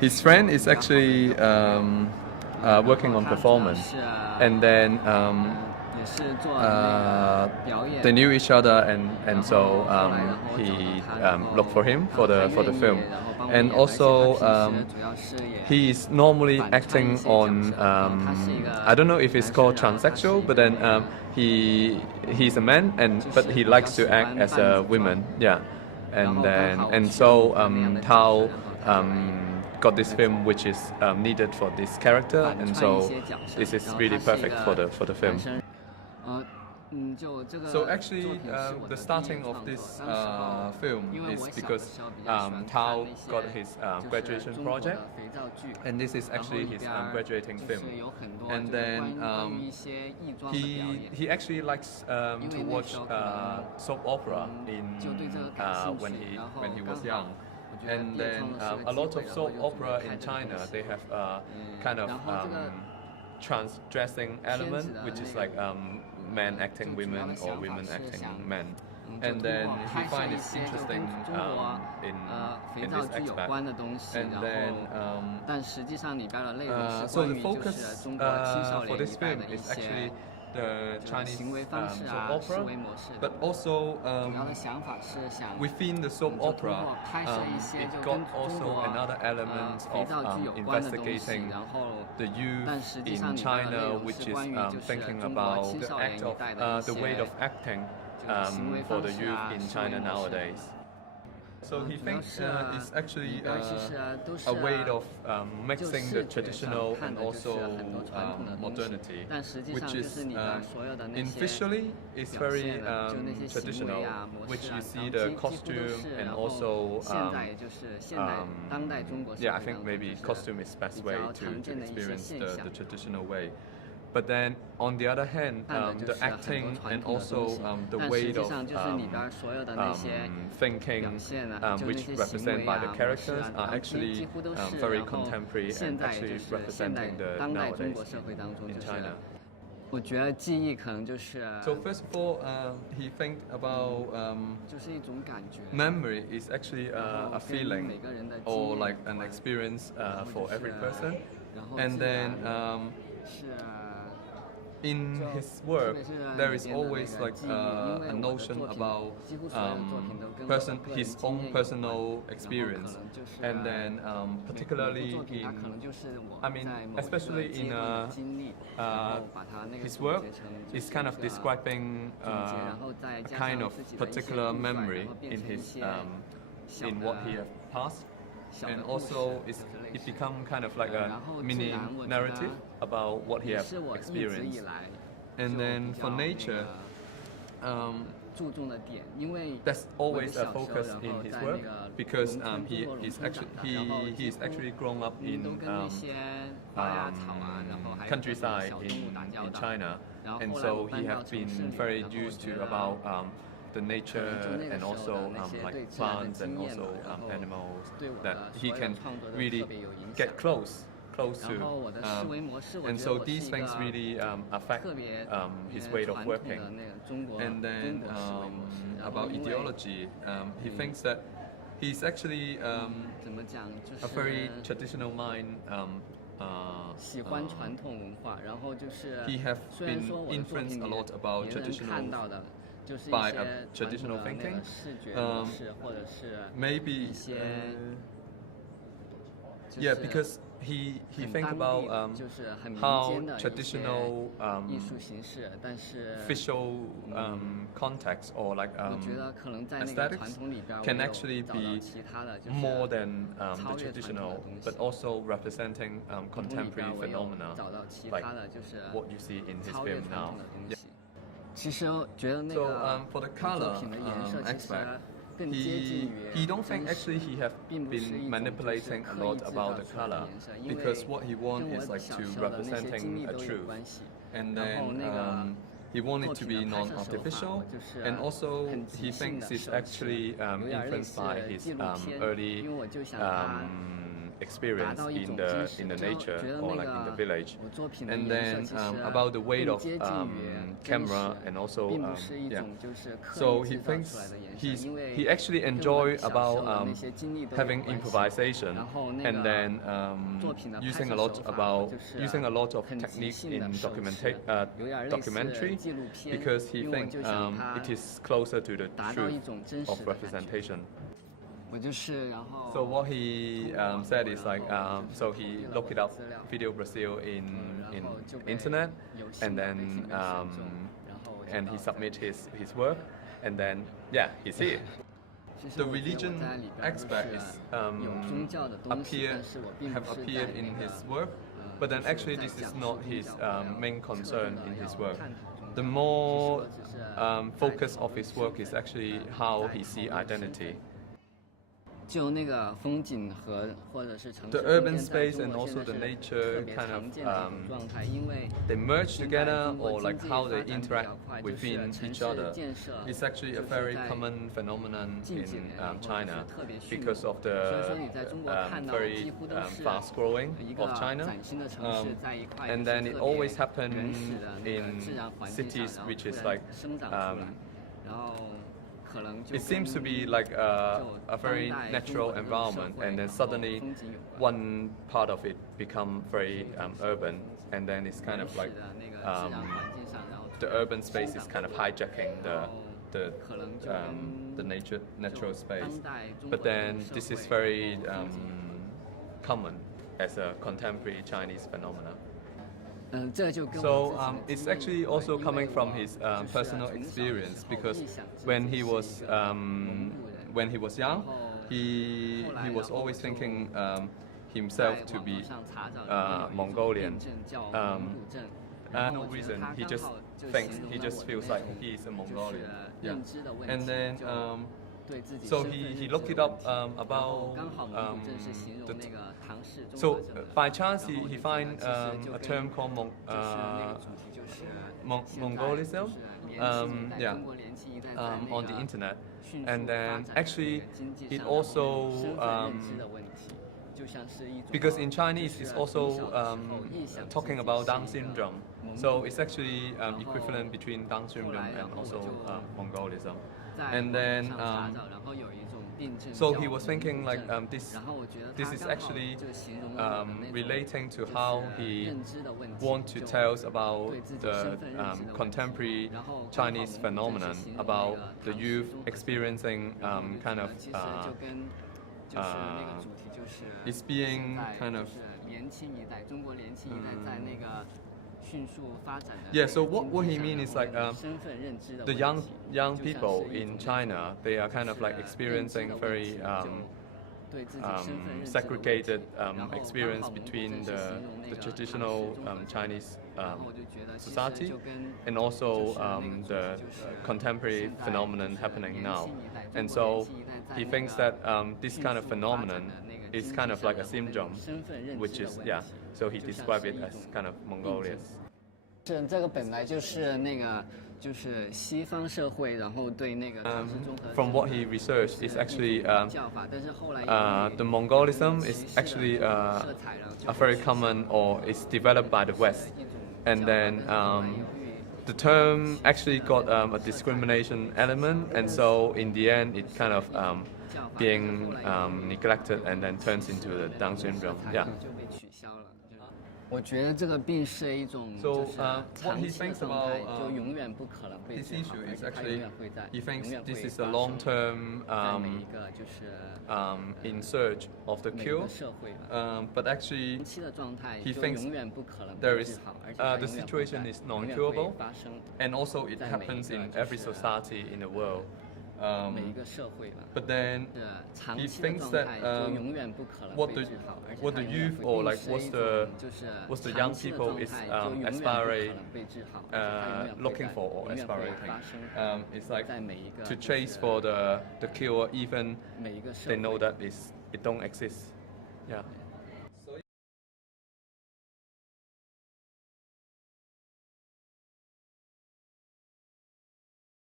His friend is actually working on performance, and then they knew each other, and so he looked for him for the film, and also he is normally acting on I don't know if it's called transsexual, but then he's a man, but he likes to act as a woman, yeah, and so Tao got this film which is needed for this character, and so this is really perfect for the film. So actually, the starting of this film is because Tao got his graduation project, and this is actually his graduating film. And then he actually likes to watch soap opera when he was young. And then a lot of soap opera in China, they have kind of trans-dressing element, which is like men acting women or women acting men. And then he finds it interesting in this aspect. And then so the focus for this film is actually the Chinese soap opera, but also within the soap opera, it got also another element of investigating the youth in China, which is thinking about the act of the way of acting for the youth in China nowadays. So he thinks it's actually a way of mixing the traditional and also modernity, which is visually is very traditional, which you see the costume and also yeah, I think maybe costume is the best way to experience the traditional way. But then, on the other hand, the acting and also the way of thinking, which represented by the characters, are actually very contemporary and actually representing the nowadays in China. So first of all, he think about memory is actually a feeling or like an experience for every person, and then in his work, there is always like a notion about his own personal experience, and then particularly especially in his work, is kind of describing a kind of particular memory in his in what he has passed. And also it become kind of like a mini narrative about what he has experienced. And then for nature, that's always a focus in his work, because he is actually grown up in countryside in China, and so he has been very used to about the nature and also like plants and also animals that he can really get close to, and so these things really affect his way of working. And then about ideology, he thinks that he's actually a very traditional mind. He has been influenced a lot about by traditional thinking. Maybe yeah, because he think about how traditional visual context or like aesthetics can actually be more than the traditional, but also representing contemporary phenomena, like what you see in his film now. Yeah. So for the color aspect, he don't think actually he have been manipulating a lot about the color, because what he want is like to representing a truth, and then he want it to be non-artificial, and also he thinks it's actually influenced by his early experience in the nature or like in the village. And then about the weight of camera and also yeah. So he thinks he actually enjoy about having improvisation and then using a lot of techniques in documentary because he thinks it is closer to the truth of representation. So what he said is like, so he looked it up, Video Brazil in internet, and then and he submit his work, and then yeah, he's here. The religion aspect is have appeared in his work, but then actually this is not his main concern in his work. The more focus of his work is actually how he see identity. The urban space and also the nature kind of they merge together, or like how they interact within each other. It's actually a very common phenomenon in China because of the very fast growing of China, and then it always happens in cities which is like it seems to be like a very natural environment, and then suddenly one part of it become very urban, and then it's kind of like the urban space is kind of hijacking the natural space. But then this is very common as a contemporary Chinese phenomenon. So it's actually also coming from his personal experience, because when he was young, he was always thinking himself to be Mongolian. No reason. He just feels like he is a Mongolian. Yeah. And then so he looked it up about so by chance he find a term called Mongolism yeah on the internet, and then actually it also because in Chinese it's also talking about Down syndrome, so it's actually equivalent between Down syndrome and also Mongolism. And then so he was thinking like this is actually relating to how he want to tell us about the contemporary Chinese phenomenon, about the youth experiencing kind of it's being kind of yeah, so what he means is like the young people in China, they are kind of like experiencing very segregated experience between the traditional Chinese society and also the contemporary phenomenon happening now. And so he thinks that this kind of phenomenon is kind of like a syndrome, which is yeah. So he described it as kind of Mongolian. 这个本来就是那个就是西方社会，然后对那个唐氏综合。From what he researched, is actually the Mongolism is actually a very common or is developed by the West, and then the term actually got a discrimination element, and so in the end it kind of being neglected and then turns into the Down syndrome. Yeah. 我觉得这个病是一种 what he thinks about 就永远不可能被 this issue is actually he thinks this is a long-term in search of the cure, but actually he thinks there is the situation is non-curable, and also it happens in every society in the world. But then he thinks that what the youth or like what's the young people is aspiring, looking for or aspiring, it's like to chase for the cure even they know that it don't exist. Yeah.